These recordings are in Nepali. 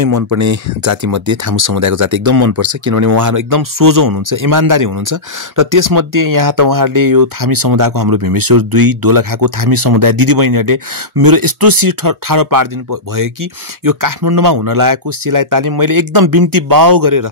एकदमै मनपर्ने जातिमध्ये थामु समुदायको जाति एकदम मनपर्छ, किनभने उहाँहरू एकदम सोझो हुनुहुन्छ, इमान्दारी हुनुहुन्छ। र त्यसमध्ये यहाँ त उहाँहरूले यो थामी समुदायको हाम्रो भीमेश्वर 2 दोलखाको थामी समुदाय दिदीबहिनीहरूले मेरो यस्तो सिर ठाडो पारिदिनु भयो कि यो काठमाडौँमा हुन लागेको सिलाइ तालिम मैले एकदम बिन्ती बाउ गरेर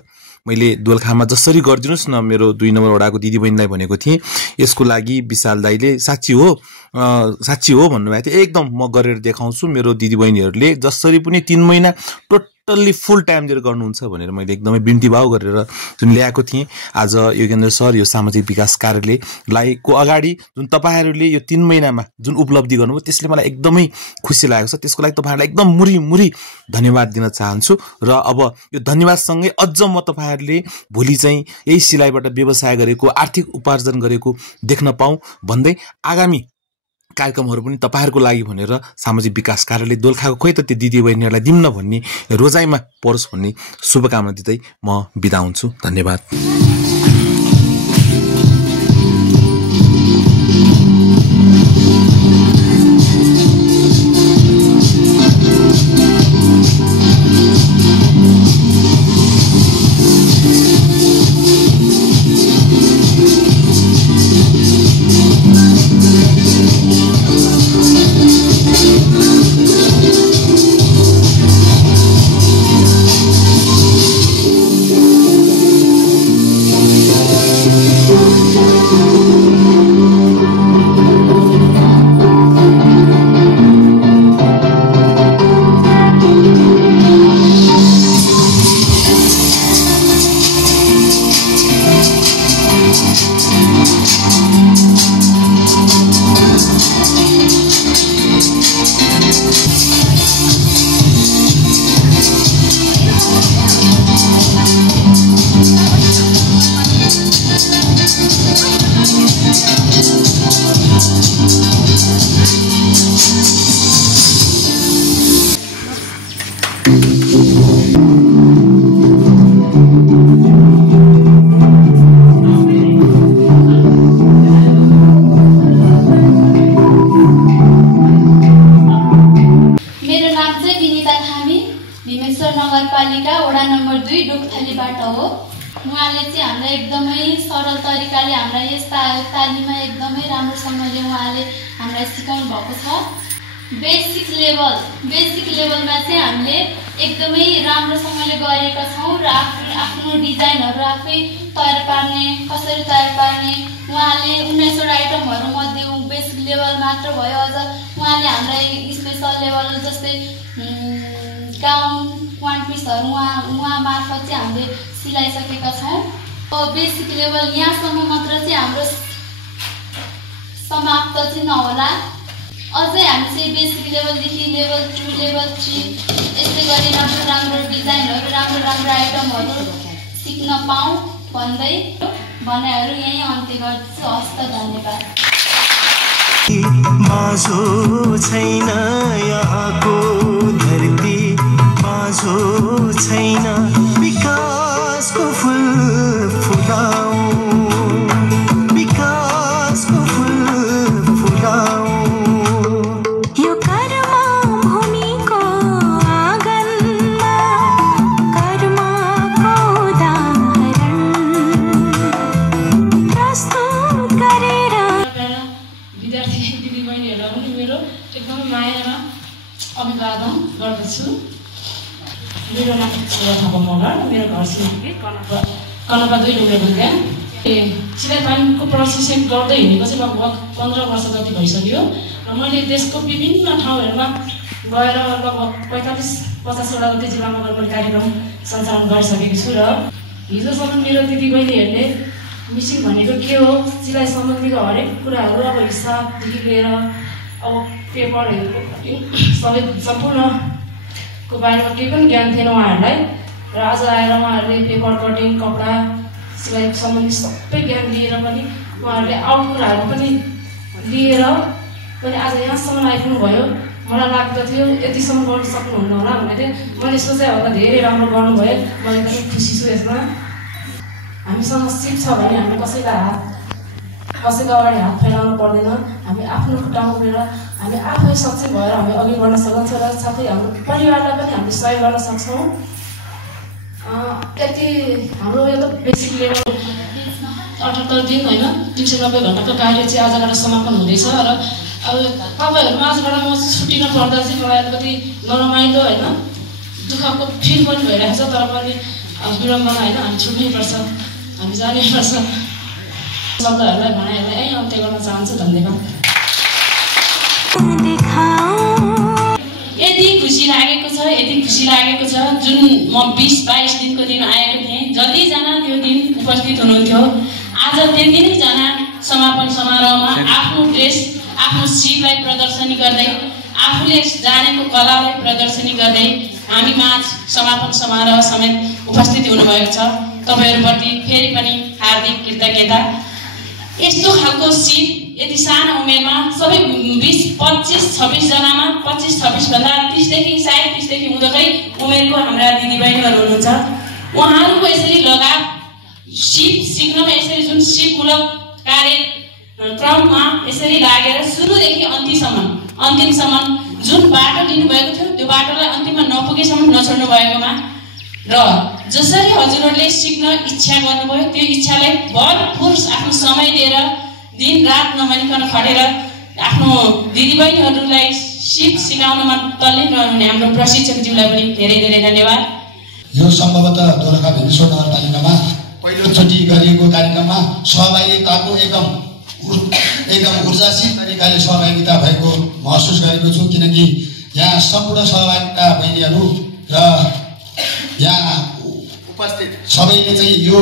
मैले दोलखामा जसरी गरिदिनुस् न मेरो 2 नम्बर वडाको दिदीबहिनीलाई भनेको थिएँ। यसको लागि विशाल दाइले साँच्ची हो भन्नुभएको थियो। एकदम म गरेर देखाउँछु, मेरो दिदीबहिनीहरूले जसरी पनि 3 महिना टोटल्ली फुल टाइम दिएर गर्नुहुन्छ भनेर मैले एकदमै बिन्ती भाव गरेर जुन ल्याएको थिएँ। आज योगेन्द्र सर यो सामाजिक विकास कार्यालयलाई को अगाडि जुन तपाईहरूले यो 3 महिनामा जुन उपलब्धि गर्नुभयो त्यसले मलाई एकदमै खुसी लागेको छ। त्यसको लागि तपाईहरुलाई एकदम मुरी धन्यवाद दिन चाहन्छु। र अब यो धन्यवादसँगै अझ म तपाईहरुले भोलि चाहिँ यही सिलाइबाट व्यवसाय गरेको, आर्थिक उपार्जन गरेको देख्न पाऊँ भन्दै आगामी कार्यक्रमहरु पनि तपाईहरुको लागि भनेर सामाजिक विकास कार्यालय दोलखाको खोइ त त्यो दिदीबहिनीहरुलाई दिम्न भन्ने रोजाइमा परोस् भन्ने शुभकामना दिँदै म बिदा हुन्छु। धन्यवाद। भीमेश्वर नगरपालिका वडा नम्बर 2 डोकथलीबाट हो। उहाँले चाहिँ हामीलाई एकदमै सरल तरिकाले हामीलाई यस तालिममा एकदमै राम्रोसँगले उहाँले हामीलाई सिकाउनु भएको छ। बेसिक लेभलमा चाहिँ हामीले एकदमै राम्रोसँगले गरेका छौँ र आफ्नो डिजाइनहरु आफै तयार पार्ने, कसरी तयार पार्ने उहाँले 19 आइटमहरु मध्ये बेसिक लेभल मात्र भयो। अझ उहाँले हामीलाई स्पेशल लेभल जस्तै गाउन वान पिसहरु उहाँ मार्फत चाहिँ हामीले सिलाइसकेका छौँ। बेसिक लेभल यहाँसम्म मात्र चाहिँ हाम्रो समाप्त चाहिँ नहोला, अझै हामी चाहिँ बेसिक लेभलदेखि लेभल 2 लेभल 3 यस्तै गरी राम्रो डिजाइनहरु राम्रो आइटमहरु सिक्न पाऊँ भन्दै भनाइहरु यही अन्त्य गर्छु। हस्त धन्यवाद। माझो छैन यहाँको धरती, माझो छैन विकासको फुल फुलाऊ, विकासको फुल फुलाऊ। यो कर्म भूमिको आँगनमा कर्मको उदाहरण प्रस्तुत गरेर विद्यार्थी दिदीबहिनीहरूलाई पनि मेरो एकदमै माया र अभिवादन गर्दछु। मेरो नाम सुधा थापा मगर, मेरो घर सिन्की कनपा 2 डुङ्ग्रेबुङ्गा। सिलाइ तालिमको प्रशिक्षण गर्दै हिँडेको चाहिँ लगभग 15 वर्ष जति भइसक्यो र मैले देशको विभिन्न ठाउँहरूमा गएर लगभग 45-50 वटा जति जिल्लामा गएर मैले कार्यक्रम सञ्चालन गरिसकेको छु। र हिजोसम्म मेरो दिदीबहिनीहरूले मिसिङ भनेको के हो, सिलाइ सम्बन्धीको हरेक कुराहरू अब हिसाबदेखि लिएर अब पेपरहरूको सबै सम्पूर्णको बारेमा केही पनि ज्ञान थिएन उहाँहरूलाई। र आज आएर उहाँहरूले पेपर कटिङ, कपडा सिलाइ सम्बन्धी सबै ज्ञान लिएर पनि उहाँहरूले आउट कुराहरू पनि लिएर पनि आज यहाँसम्म आइपुग्नु भयो। मलाई लाग्दथ्यो यतिसम्म गर्न सक्नुहुन्न होला भनेर थिएँ। मैले सोचेँ होला धेरै राम्रो गर्नुभयो, म एकदमै खुसी छु यसमा। हामीसँग सिप छ भने हामी कसैको अगाडि हात फैलाउनु पर्दैन, हामी आफ्नो खुट्टामा उभिएर हामी आफै सक्षम भएर हामी अघि बढ्न सक्छौँ र साथै हाम्रो परिवारलाई पनि हामीले सहयोग गर्न सक्छौँ। यति हाम्रो यो त बेसिक लेभल 78 दिन होइन 390 घण्टाको कार्य चाहिँ आजबाट समापन हुँदैछ र अब तपाईँहरूमा आजबाट म छुट्टिन पर्दा चाहिँ मलाई अलिकति नरमाइलो होइन दुःखको फिल पनि भइरहेको छ, तर पनि विडम्बना होइन, हामी छुट्नैपर्छ, हामी जानैपर्छ। शब्दहरूलाई भनाइहरूलाई यहीँ अन्त्य गर्न चाहन्छु। धन्यवाद। यति खुसी लागेको छ जुन म 20-22 दिनको दिन आएको थिएँ। जतिजना त्यो दिन उपस्थित हुनुहुन्थ्यो आज त्यति नै जना समापन समारोहमा आफ्नो ड्रेस आफ्नो सिपलाई प्रदर्शनी गर्दै आफूले जानेको कलालाई प्रदर्शनी गर्दै हामी माझ समापन समारोह समेत उपस्थित हुनुभएको छ। तपाईँहरूप्रति फेरि पनि हार्दिक कृतज्ञता। यस्तो खालको सिप यति सानो उमेरमा सबै 20-25-26 जनामा 25-26 भन्दा 30 देखि उँधोकै उमेरको हाम्रा दिदीबहिनीहरू हुनुहुन्छ। उहाँहरूको यसरी लगाव सिप सिक्नमा यसरी जुन सिपमूलक कार्यक्रममा यसरी लागेर सुरुदेखि अन्तिमसम्म जुन बाटो लिनुभएको थियो त्यो बाटोलाई अन्तिममा नपुगेसम्म नछोड्नु भएकोमा र जसरी हजुरहरूले सिक्न इच्छा गर्नुभयो त्यो इच्छालाई भरपूर आफ्नो समय दिएर दिन रात नमानिकन खटेर आफ्नो दिदीबहिनीहरूलाई सिकाउनमा तल्लीन रहनुहुने हाम्रो प्रशिक्षकज्यूलाई पनि धेरै धेरै धन्यवाद। यो सम्भवतः दोलखा भिमेश्वर नगरपालिकामा पहिलोचोटि गरिएको कार्यक्रममा सहभागिताको एकदम ऊर्जाशील तरिकाले सहभागिता भएको महसुस गरेको छु, किनकि यहाँ सम्पूर्ण सहभागिता बहिनीहरू र यहाँ उपस्थित सबैले चाहिँ यो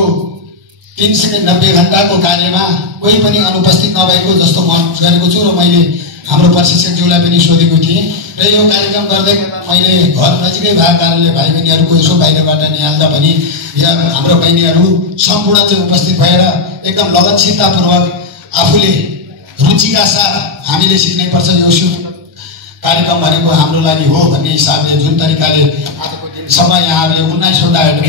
390 घण्टाको कार्यमा कोही पनि अनुपस्थित नभएको जस्तो महसुस गरेको छु र मैले हाम्रो प्रशिक्षकज्यूलाई पनि सोधेको थिएँ र यो कार्यक्रम गर्दै मैले घर नजिकै भएको कारणले भाइ बहिनीहरूको यसो बाहिरबाट निहाल्दा पनि यहाँ हाम्रो बहिनीहरू सम्पूर्ण चाहिँ उपस्थित भएर एकदम लगनशीलतापूर्वक आफूले रुचिका साथ हामीले सिक्नैपर्छ यो कार्यक्रम भनेको हाम्रो लागि हो भन्ने हिसाबले जुन तरिकाले आजको दिनसम्म यहाँहरूले 19वटा आइटम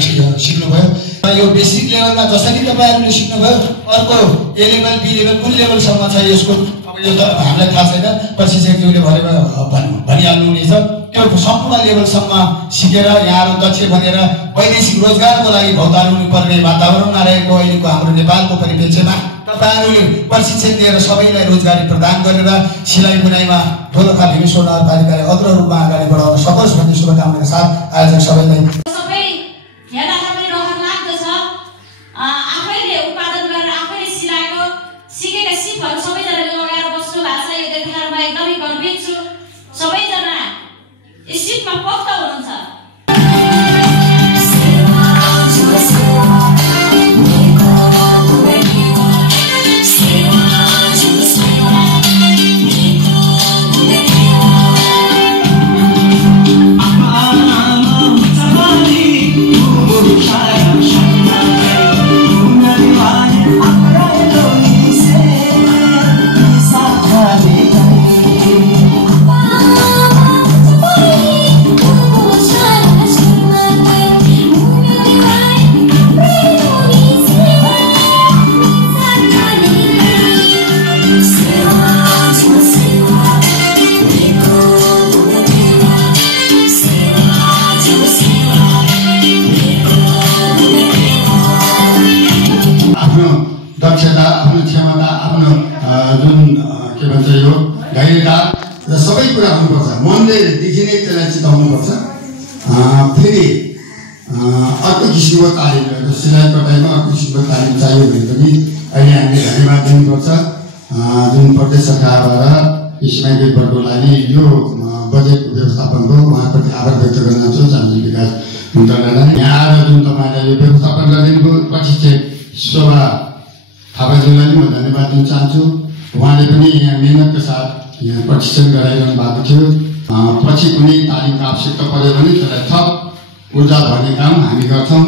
सिक्नुभयो र यो बेसिक लेभलमा जसरी तपाईँहरूले सिक्नुभयो अर्को ए लेभल बी लेभल कुन लेभलसम्म छ यसको अब यो त हामीलाई थाहा छैन, प्रशिक्षकज्यूले भनिहाल्नु हुनेछ। त्यो सम्पूर्ण लेभलसम्म सिकेर यहाँहरू दक्ष बनेर वैदेशिक रोजगारको लागि भौतारिनु पर्ने वातावरण नरहेको अहिलेको हाम्रो नेपालको परिप्रेक्ष्यमा तपाईँहरूले प्रशिक्षण दिएर सबैलाई रोजगारी प्रदान गरेर सिलाइ बुनाइमा दोलखा भिमेश्वर नगरपालिकाले अग्र रूपमा अगाडि बढाउन सकोस् भन्ने शुभकामनाका साथ आयोजक सबैलाई सबै हेर्दा पनि रहर लाग्दछ। आफैले उत्पादन गरेर आफैले सिलाएको सिकेका सिपहरू सबैजनाले लगाएर बस्नु भएको छ। यो देखेर म एकदमै गर्वित छु। सबैजना यस सिपमा पक्का हुनुहुन्छ। दक्षता आफ्नो क्षमता आफ्नो जुन के भन्छ यो धैर्यता र सबै कुरा हुनुपर्छ। मनले देखिने त्यसलाई चिताउनुपर्छ। फेरि अर्को किसिमको तालिम सिलाइ कटाइमा अर्को किसिमको तालिम चाहियो भने पनि अहिले हामीले धन्यवाद दिनुपर्छ। जुन प्रदेश सरकारबाट इस्माइल बर्गोलाई यो बजेट व्यवस्थापनको उहाँप्रति आभार व्यक्त गर्न चाहन्छु। सामाजिक विकास मन्त्रालयलाई यहाँ आएर जुन तपाईँले यो व्यवस्थापन गरिदिनु पछि चाहिँ शोभा थापाज्यूलाई पनि म धन्यवाद दिन चाहन्छु। उहाँले पनि यहाँ मेहनतका साथ यहाँ प्रशिक्षण गराइरहनु भएको थियो। पछि कुनै तालिमको आवश्यकता पर्यो भने त्यसलाई थप ऊर्जा भर्ने काम हामी गर्छौँ।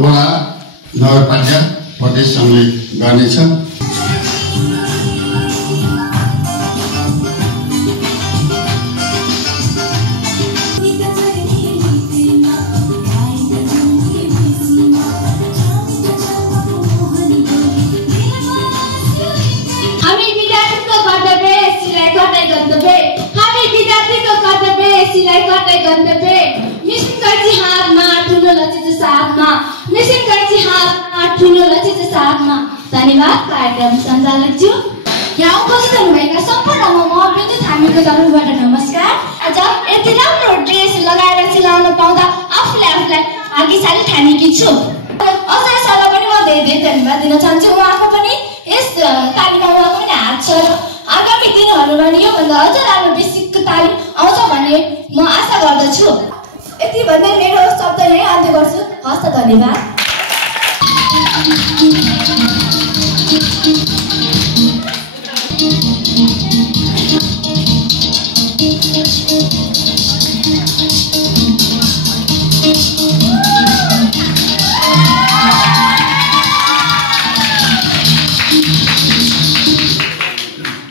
वडा नगरपालिका प्रदेश सङ्घले गर्नेछ। हामी विद्यार्थीको कर्तव्य सिलाइको साथमा मिसिन कैची हातमा ठुलो लक्ष्य साथमा धन्यवाद कार्यक्रम सञ्चालकज्यू। यहाँ उपस्थित हुनुभएका सम्पूर्णमा म विद्युत हामीको तर्फबाट नमस्कार। आज यति राम्रो ड्रेस लगाएर चिलाउन पाउँदा आफूलाई भाग्यशाली ठानेकी छु। अजय सरलाई पनि म धेरै धन्यवाद दिन चाहन्छु। उहाँको पनि यस तालिममा उहाँको पनि हात छ र आगामी दिनहरूमा पनि योभन्दा अझ राम्रो बेसिकको तालिम आउँछ भन्ने म आशा गर्दछु। यति भन्दै मेरो शब्द यहीँ अन्त्य गर्छु। हस् त, धन्यवाद।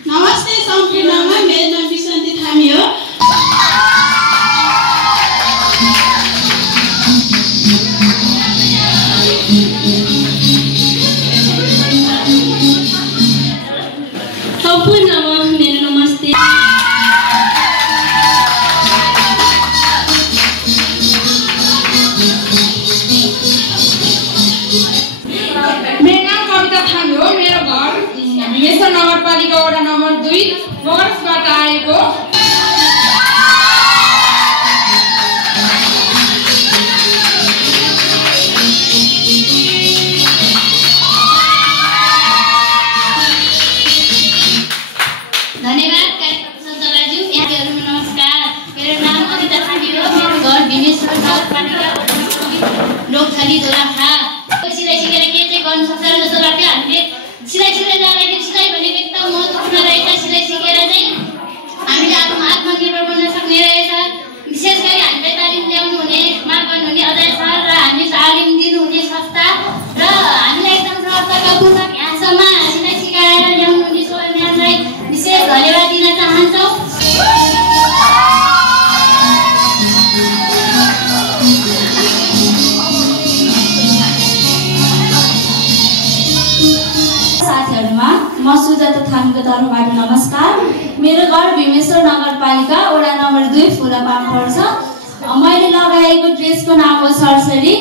नमस्ते सम्पूर्णमा, मेरो नाम विशान्ती थामी हो। सम्पूर्णमा मेरो नमस्ते। मेरो नाम कविता थामी हो। मेरो घर भीमेश्वर नगरपालिका वडा नम्बर 2 बगरसबाट आएको। धन्यवाद कार्यक्रम सञ्चालकज्यू। यहाँहरुमा नमस्कार। मेरो नाम अनिता थामी हो। मेरो घर भीमेश्वर नगरपालिका लोकथली दोलखा। सिलाइ सिकेर के चाहिँ गर्न सक्छ जस्तो लाग्यो। हामीले सिलाइ जाँदाखेरि सिलाइ भनेको एकदम महत्त्वपूर्ण रहेछ। सिलाइ सिकेर चाहिँ हामीले आत्मनिर्भर बन्न सक्ने रहेछ। विशेष गरी हामीलाई तालिम ल्याउनु हुने मार्गन हुने अजय सर र हामी तालिम दिनुहुने संस्था र हामीलाई एकदम संस्थाका पुस्तक यहाँसम्म सिलाइ सिकाएर ल्याउनु हुने सोही म्यामलाई विशेष धन्यवाद दिन चाहन्छौँ। साथीहरुमा म सुजाता थामीको तर्फबाट नमस्कार। मेरो घर भीमेश्वर नगरपालिका वडा नम्बर 2 फुलापाम पर्छ। मैले लगाएको ड्रेसको नाम हो सरसरी।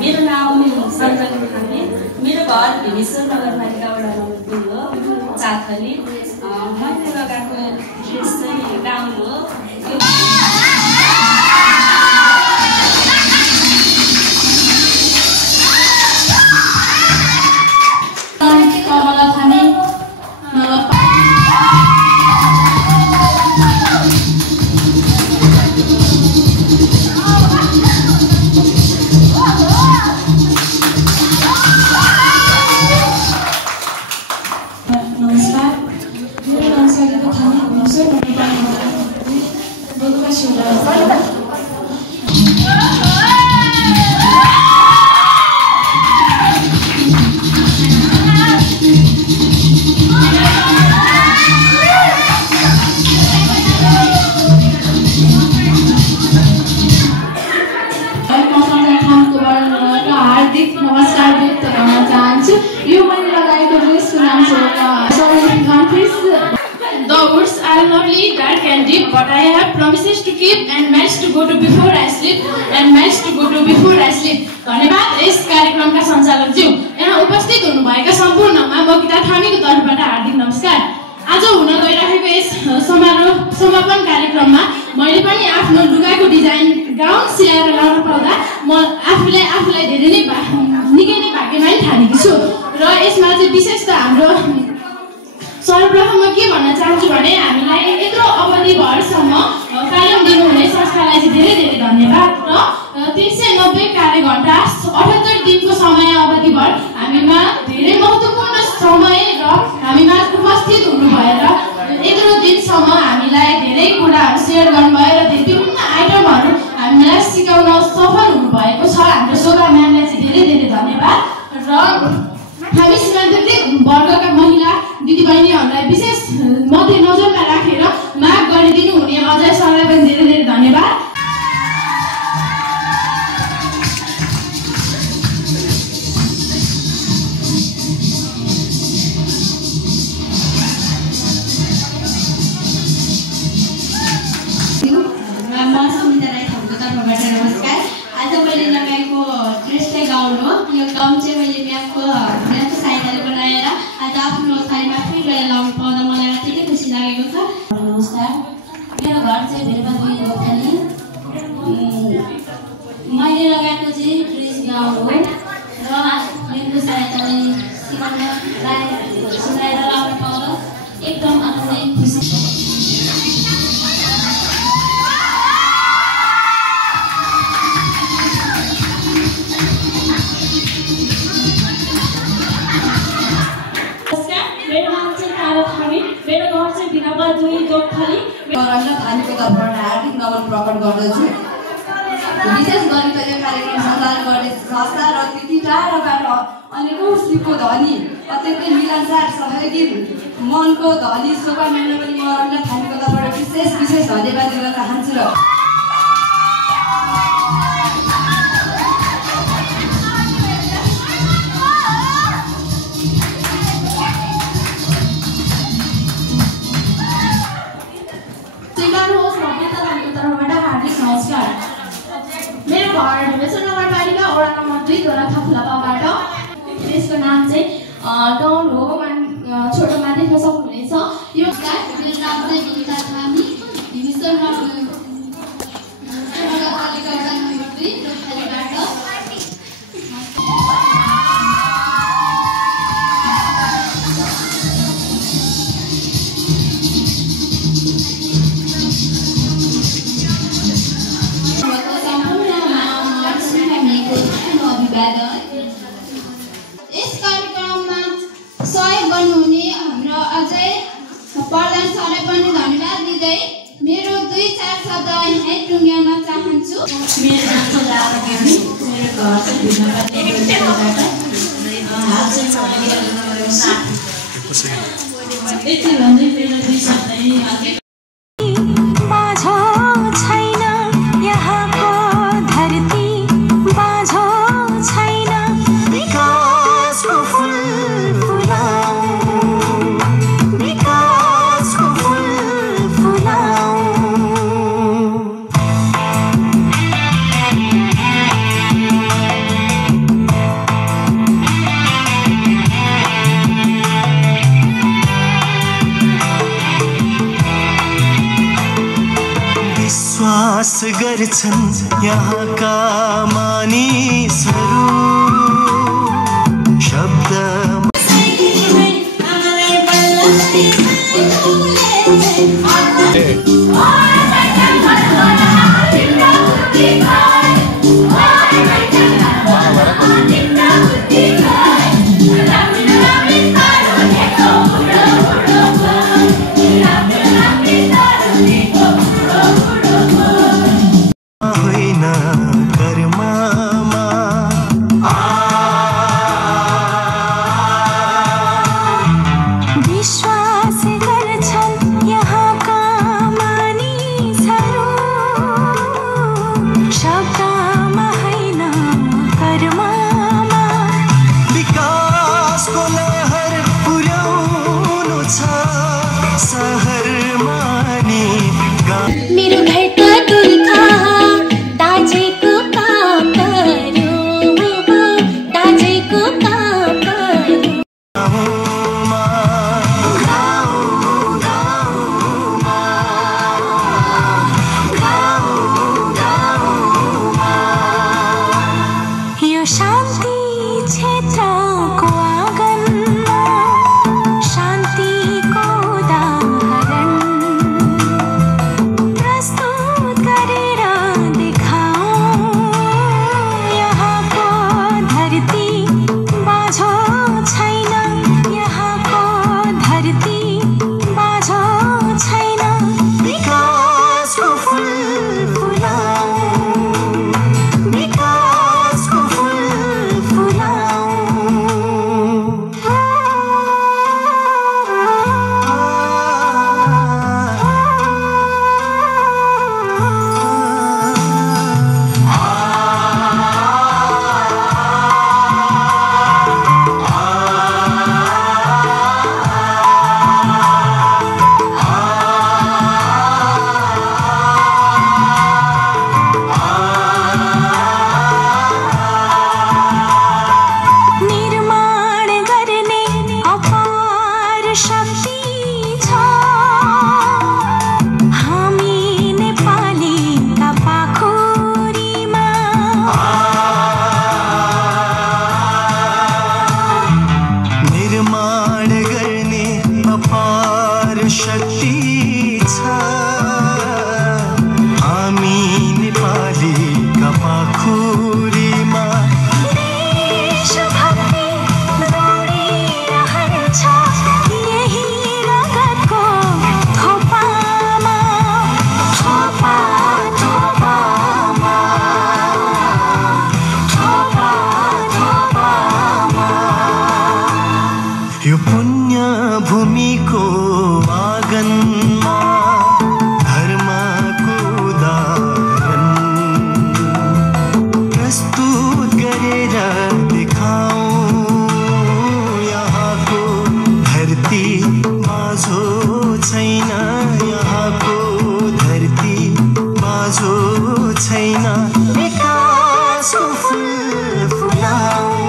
मेरो नाम सञ्जना थामी। मेरो घर भीमेश्वर नगरपालिका वडा नम्बर 2 हो, चाथली। मैले लगाएको ड्रेस चाहिँ गाउन हो। कमला थामी नमस्कार। मेरो नाम सरिता थामी भीमेश्वर नगरपालिका हार्दिक नमस्कार व्यक्त गर्न चाहन्छु। यो मैले लगाएको ड्रेसको नाम छ The woods are lovely, dark and deep, but I have promises to keep and match to go to before I sleep and match to go to before I sleep. धन्यवाद यस कार्यक्रमका सञ्चालकज्यू। यहाँ उपस्थित हुनुभएका सम्पूर्णमा म गीता थामीको तर्फबाट हार्दिक नमस्कार। आज हुन गइरहेको यस समापन कार्यक्रममा मैले पनि आफ्नो लुगाको डिजाइन गाउन सिलाएर लाउन पाउँदा म आफूलाई धेरै नै निकै नै भाग्यमानी ठानेकी छु। र यसमा चाहिँ विशेष त हाम्रो सर्वप्रथम म के भन्न चाहन्छु भने हामीलाई यत्रो अवधिभरसम्म तालिम दिनुहुने संस्थालाई चाहिँ धेरै धेरै धन्यवाद। र 390 कार्यघण्टा 78 दिनको समय अवधिभर हामीमा धेरै महत्त्वपूर्ण समय र हामीमा उपस्थित हुनुभएर यत्रो दिनसम्म हामीलाई धेरै कुराहरू सेयर गर्नुभयो र विभिन्न आइटमहरू हामीलाई सिकाउन सफल हुनुभएको छ। हाम्रो शोभा म्यामलाई चाहिँ धेरै धेरै धन्यवाद। र हामी सांस्कृतिक वर्गका महिला दिदीबहिनीहरूलाई विशेष मध्यनजरमा राखेर माग गरिदिनु हुने अजय सरलाई पनि धेरै धेरै धन्यवाद। चाहिँ मैले म्यामको सहायताले बनाएर आज आफ्नो थालीमा फेरि गएर लाउनु पाउँदा मलाई अति नै खुसी लागेको छ। नमस्कार, मेरो घर चाहिँ भेरपा 2 गोठाली। मैले लगाएको चाहिँ क्रिज गाउँ हो र मेरो सहायताले सिकाएर लाउनु पाउँदा एकदम आनन्दै खुसी। मेरो घर चाहिँ भेरपा 2 गोठाली। थालीको तर्फबाट हार्दिक नमन प्रकट गर्दछु। विशेष गरी त यो कार्यक्रम सञ्चालन गर्ने संस्था र त्यति टाढाबाट अनेकौँ सिपको धनी अत्यन्तै मिलनसार सहयोगी मनको धनी शोभा म्यामलाई पनि म रङ्गला थालीको तर्फबाट विशेष धन्यवाद दिन चाहन्छु। र नमस्कार, मेरो घर ढुङ्गेश्वर नगरपालिका वडा नम्बर 2 दोलखा फुलापाबाट। यसको नाम चाहिँ टाउन हो, छोटोमा देख्न सक्नुहुनेछ। यो मेरो नाम चाहिँ बिनिता थामी, ढुङ्गेश्वर नगरपालिका वडा नम्बर 2 दोलखाबाट। यस कार्यक्रममा सहयोग गर्नुहुने हाम्रो अजय प्रधान सरलाई पनि धन्यवाद दिँदै मेरो 2-4 शब्द यहीँ टुङ्ग्याउन चाहन्छु। मेरो नाम चाहिँ राधा देवी, मेरो घर चाहिँ भेरपा 2 गोठालीबाट। हाल चाहिँ यति भन्दै मेरो 2 शब्द बाझो छैन यहाँको धरती, बाझो छैन विकासको फुल फुलाऊ, विकासको फुल फुलाऊ। विश्वास गर्छन् यहाँका मानिसहरू शब्द होइन कर्ममा यो पुण्य भूमिको आँगनमा धर्मको उदाहरण प्रस्तुत गरेर देखाऊ यहाँको धरती माझो छैन यहाँको धरती माझो छैन विकासको फुल फुलाऊ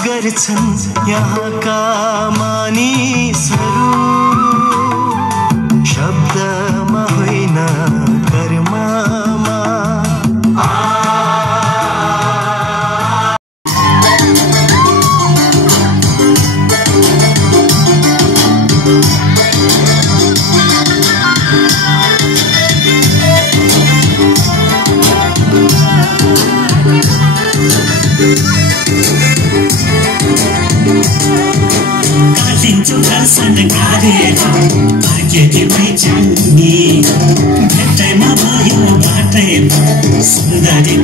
गर्छन् यहाँका मानिसहरू शब्दमा होइन कर्ममा भेट्टाइमा भयो बाटैमा सुन्दरी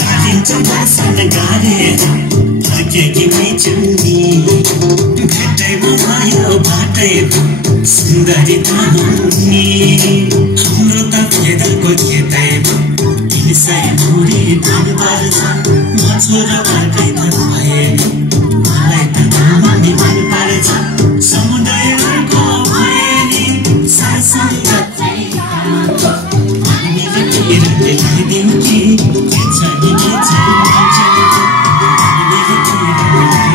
काटिन्छ भाषण गाडेर फर्केकी मैचुनी भेट्टाइमा भयो बाटैमा सुन्दरी हाम्रो त फेदरको खेतैमा 300 मुरी धान पर्छ मछुरा बाटै त भएन समुदायको भएनी सासङ्ग दिन्की के छ नि के छ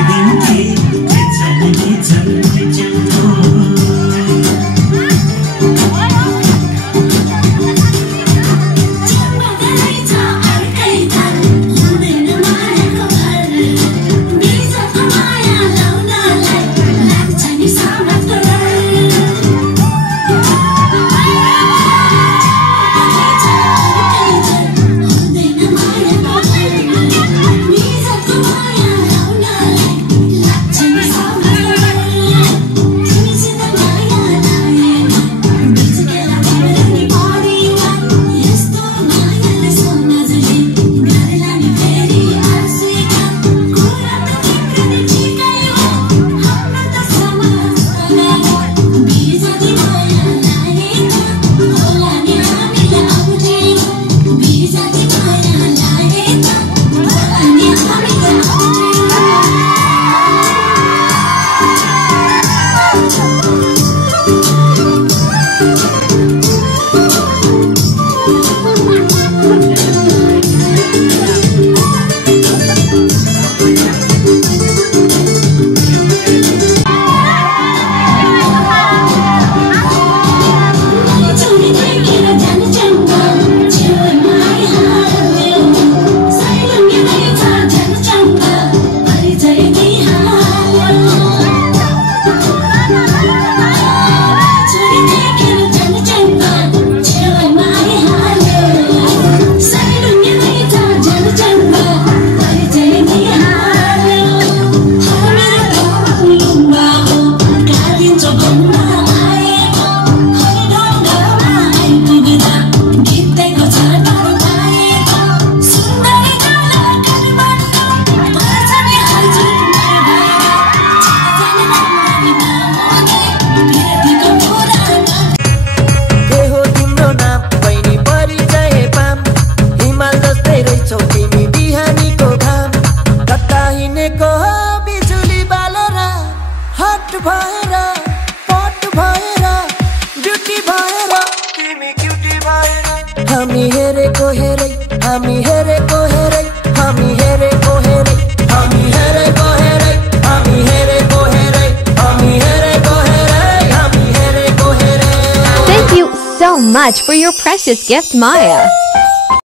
दिन्की के छ नि के छ अर्कै भएर पट भएर ब्युटी भएर तिमी क्युटी भएर हामी हेरेको हेरै हामी हेरेको हेरै हामी हेरेको हेरै हामी हेरेको हेरै हामी हेरेको हेरै हामी हेरेको हेरै हामी हेरेको हेरै Thank you so much for your precious gift, Maya.